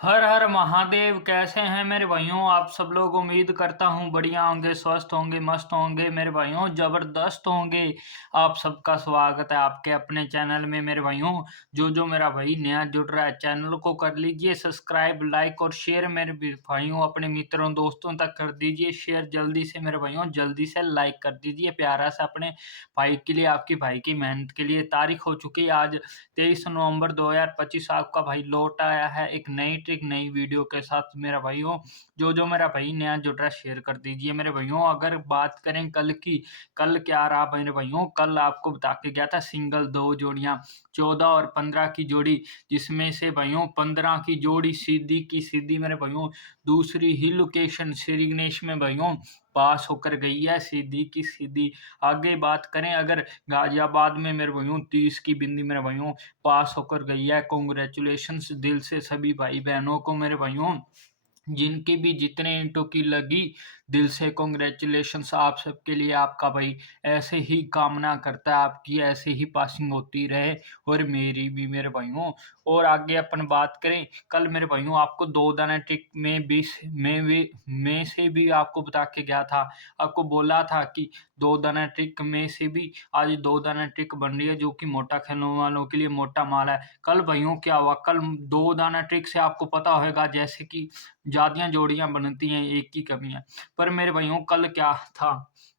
हर हर महादेव। कैसे हैं मेरे भाइयों आप सब लोग। उम्मीद करता हूँ बढ़िया होंगे, स्वस्थ होंगे, मस्त होंगे मेरे भाइयों, जबरदस्त होंगे। आप सबका स्वागत है आपके अपने चैनल में मेरे भाइयों। जो मेरा भाई नया जुड़ रहा है चैनल को कर लीजिए सब्सक्राइब, लाइक और शेयर मेरे भाइयों अपने मित्रों दोस्तों तक कर दीजिए शेयर जल्दी से मेरे भाइयों, जल्दी से लाइक कर दीजिए प्यारा सा अपने भाई के लिए, आपकी भाई की मेहनत के लिए। तारीख हो चुकी है आज 23 नवंबर 2025। आपका भाई लौट आया है एक नई ट्रिक नई वीडियो के साथ मेरा भाइयों। जो मेरा भाई नया जुड़ रहा है शेयर कर दीजिए मेरे भाइयों। अगर बात करें कल की, कल क्या रहा मेरे भाइयों, कल आपको बता के गया था सिंगल दो जोड़ियां 14 और 15 की जोड़ी, जिसमें से भाइयों 15 की जोड़ी सीधी की सीधी मेरे भाइयों दूसरी ही लोकेशन श्री गणेश में भाइयों पास होकर गई है, सीधी की सीधी। आगे बात करें अगर गाजियाबाद में मेरे भाइयों 30 की बिंदी मेरे भाइयों पास होकर गई है। कॉन्ग्रेचुलेशंस दिल से सभी भाई बहनों को मेरे भाइयों, जिनकी भी जितने इंटू की लगी, दिल से कॉन्ग्रेचुलेशंस आप सबके लिए। आपका भाई ऐसे ही कामना करता है आपकी ऐसे ही पासिंग होती रहे और मेरी भी मेरे भाइयों। और आगे अपन बात करें कल मेरे भाइयों, आपको दो दाना ट्रिक में में से भी आपको बता के गया था। आपको बोला था कि दो दाना ट्रिक में से भी आज दो दाना ट्रिक बन रही है, जो कि मोटा खेलने वालों के लिए मोटा माल है। कल भाइयों क्या हुआ, कल दो दाना ट्रिक से आपको पता होगा जैसे कि ज़्यादा जोड़ियां बनती हैं एक की कमी है। पर मेरे भाइयों कल क्या था,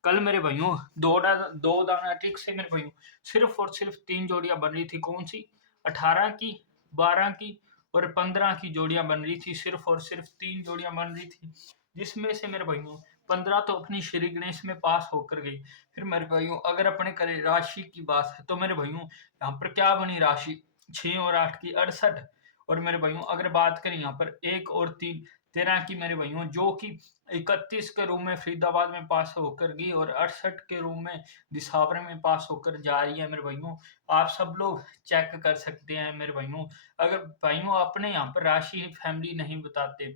कल मेरे भाइयों दो दाना ट्रिक से मेरे भाइयों सिर्फ और सिर्फ 3 जोड़ियां बन रही थी। कौन सी? 18 की, 12 की और 15 की जोड़ियां बन रही थी। सिर्फ और सिर्फ 3 जोड़ियां बन रही थी, जिसमें से मेरे भाइयों 15 तो अपनी श्री गणेश में पास होकर गई। फिर मेरे भाइयों अगर अपने करें राशि की बात है तो मेरे भाइयों यहाँ पर क्या बनी राशि, 6 और 8 की 68। और मेरे भाइयों अगर बात करें यहाँ पर 1 और 3 13 की मेरे भाइयों, जो कि 31 के रूम में फरीदाबाद में पास होकर गई और 68 के रूम में दिसावर में पास होकर जा रही है मेरे भाइयों। आप सब लोग चेक कर सकते हैं मेरे भाइयों। अगर भाइयों अपने यहाँ पर राशि फैमिली नहीं बताते,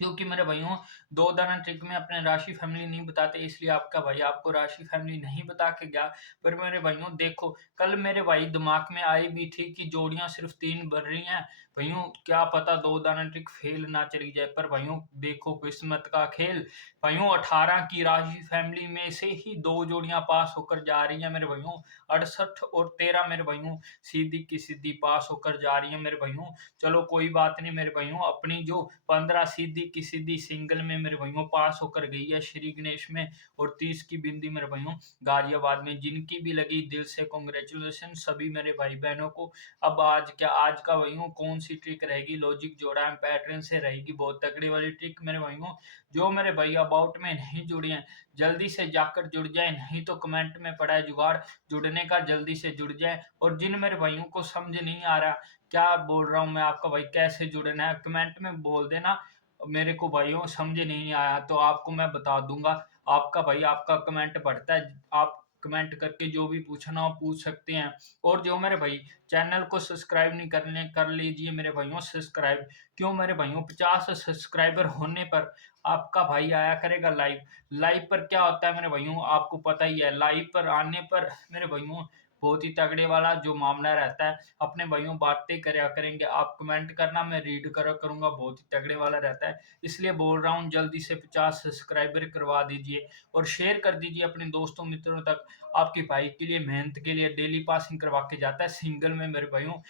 क्योंकि मेरे भाइयों दो दाना ट्रिक में अपने राशि फैमिली नहीं बताते, इसलिए आपका भाई आपको राशि फैमिली नहीं बता के गया। पर मेरे भाइयों देखो, कल मेरे भाई दिमाग में आई भी थी कि जोड़ियां सिर्फ 3 बन रही हैं भाइयों, क्या पता दो दाना ट्रिक फेल ना चली जाए। पर भाइयों देखो किस्मत का खेल, भाइयों 18 की राशि फैमिली में से ही दो जोड़ियां पास होकर जा रही हैं मेरे भाइयों। 68 और 13 मेरे भाइयों सीधी की सीधी पास होकर जा रही है मेरे भाइयों। चलो कोई बात नहीं मेरे भाइयों, अपनी जो 15 सीधी की सीधी सिंगल में मेरे भाइयों पास होकर गई है श्री गणेश में, और 30 की बिंदी मेरे भाइयों गाजियाबाद में, जिनकी भी लगी दिल से कॉन्ग्रेचुलेशन सभी मेरे भाई बहनों को। अब आज क्या, आज का भाइयों कौन सी ट्रिक रहेगी, लॉजिक जोड़ा है पैटर्न से रहेगी बहुत तगड़ी वाली ट्रिक मेरे भाइयों। जो मेरे भाई अबाउट में नहीं जुड़े हैं जल्दी से जाकर जुड़ जाए, नहीं तो कमेंट में पड़ा है जुगाड़ जुड़ने का, जल्दी से जुड़ जाए। और जिन मेरे भाइयों को समझ नहीं आ रहा क्या बोल रहा हूँ मैं, आपका भाई कैसे जुड़ना है, कमेंट में बोल देना। मेरे को भाइयों समझ नहीं आया तो आपको मैं बता दूंगा। आपका भाई आपका कमेंट पढ़ता है, आप कमेंट करके जो भी पूछना हो पूछ सकते हैं। और जो मेरे भाई चैनल को सब्सक्राइब नहीं करने, कर लीजिए मेरे भाइयों सब्सक्राइब। क्यों मेरे भाइयों, 50 सब्सक्राइबर होने पर आपका भाई आया करेगा लाइव। लाइव पर क्या होता है मेरे भाइयों, आपको पता ही है, लाइव पर आने पर मेरे भाइयों बहुत ही तगड़े वाला जो मामला रहता है, अपने भाइयों बातें करया करेंगे, आप कमेंट करना मैं रीड करा करूंगा, बहुत ही तगड़े वाला रहता है। इसलिए बोल रहा हूँ जल्दी से 50 सब्सक्राइबर करवा दीजिए और शेयर कर दीजिए अपने दोस्तों मित्रों तक। आपके भाई के लिए मेहनत के लिए डेली पासिंग करवा के जाता है सिंगल में मेरे भाइयों।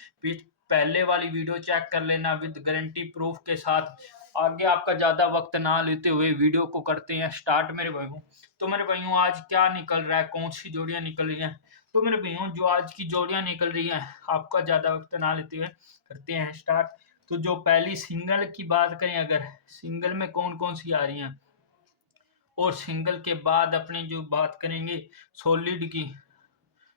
पहले वाली वीडियो चेक कर लेना विद गारंटी प्रूफ के साथ। आगे आपका ज्यादा वक्त ना लेते हुए वीडियो को करते हैं स्टार्ट मेरे भाइयों। तो मेरे भाइयों आज क्या निकल रहा है, कौन सी जोड़ियां निकल रही हैं, तो मेरे भैया जो आज की जोड़ियां निकल रही हैं, आपका ज्यादा वक्त ना लेते हुए करते हैं स्टार्ट। तो जो पहली सिंगल की बात करें, अगर सिंगल में कौन कौन सी आ रही हैं, और सिंगल के बाद अपनी जो बात करेंगे सॉलिड की,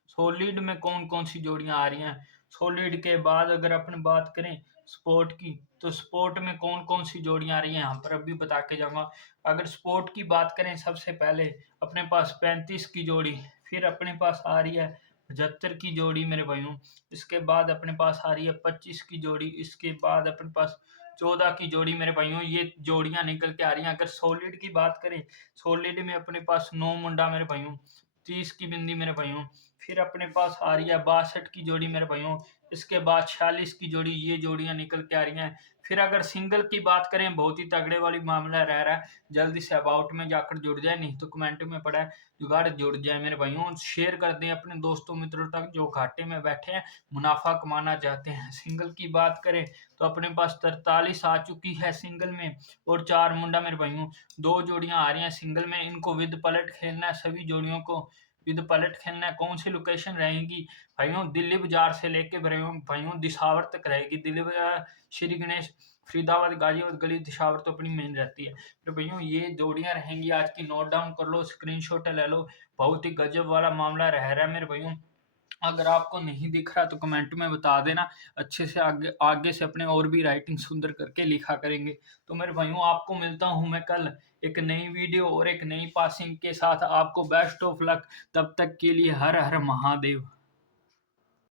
सॉलिड में कौन कौन सी जोड़ियां आ रही हैं। सॉलिड के बाद अगर अपन बात करें स्पोर्ट की, तो स्पोर्ट में कौन कौन सी जोड़ियां आ रही हैं यहाँ पर अभी बता के जाऊंगा। अगर स्पोर्ट की बात करें सबसे पहले अपने पास 35 की जोड़ी, फिर अपने पास आ रही है 75 की जोड़ी मेरे भाइयों, इसके बाद अपने पास आ रही है 25 की जोड़ी, इसके बाद अपने पास 14 की जोड़ी मेरे भाइयों। ये जोड़ियां निकल के आ रही हैं। अगर सॉलिड की बात करें, सॉलिड में अपने पास 9 मुंडा मेरे भाइयों, 30 की बिंदी मेरे भाइयों, फिर अपने पास आ रही है 62 की जोड़ी मेरे भाइयों, इसके बाद 46 की जोड़ी, ये जोड़ियां निकल के आ रही हैं। फिर अगर सिंगल की बात करें, बहुत ही तगड़े वाली मामला रह रहा है, जल्दी से अबाउट में जाकर जुड़ जाए, नहीं तो कमेंट में पड़ा है जुगाड़, जुड़ जाए मेरे भाइयों। शेयर कर दें अपने दोस्तों मित्रों तक जो घाटे में बैठे हैं, मुनाफा कमाना चाहते हैं। सिंगल की बात करें तो अपने पास 43 आ चुकी है सिंगल में, और 4 मुंडा मेरे भाइयों, 2 जोड़ियां आ रही हैं सिंगल में। इनको विद पलट खेलना है, सभी जोड़ियों को विद पलट खेलना है। कौन सी लोकेशन रहेगी भाइयों? दिल्ली बाजार से लेके भाइयों दिसावर तक रहेगी। दिल्ली बाजार, श्री गणेश, फरीदाबाद, गाजियाबाद गली, दिसावर तो अपनी मेन रहती है। तो भैया ये जोड़ियां रहेंगी आज की, नोट डाउन कर लो, स्क्रीनशॉट ले लो। बहुत ही गजब वाला मामला रह रहा है मेरे भैयों। अगर आपको नहीं दिख रहा तो कमेंट में बता देना, अच्छे से आगे आगे से अपने और भी राइटिंग सुंदर करके लिखा करेंगे। तो मेरे भाइयों आपको मिलता हूं मैं कल एक नई वीडियो और एक नई पासिंग के साथ। आपको बेस्ट ऑफ लक, तब तक के लिए हर हर महादेव।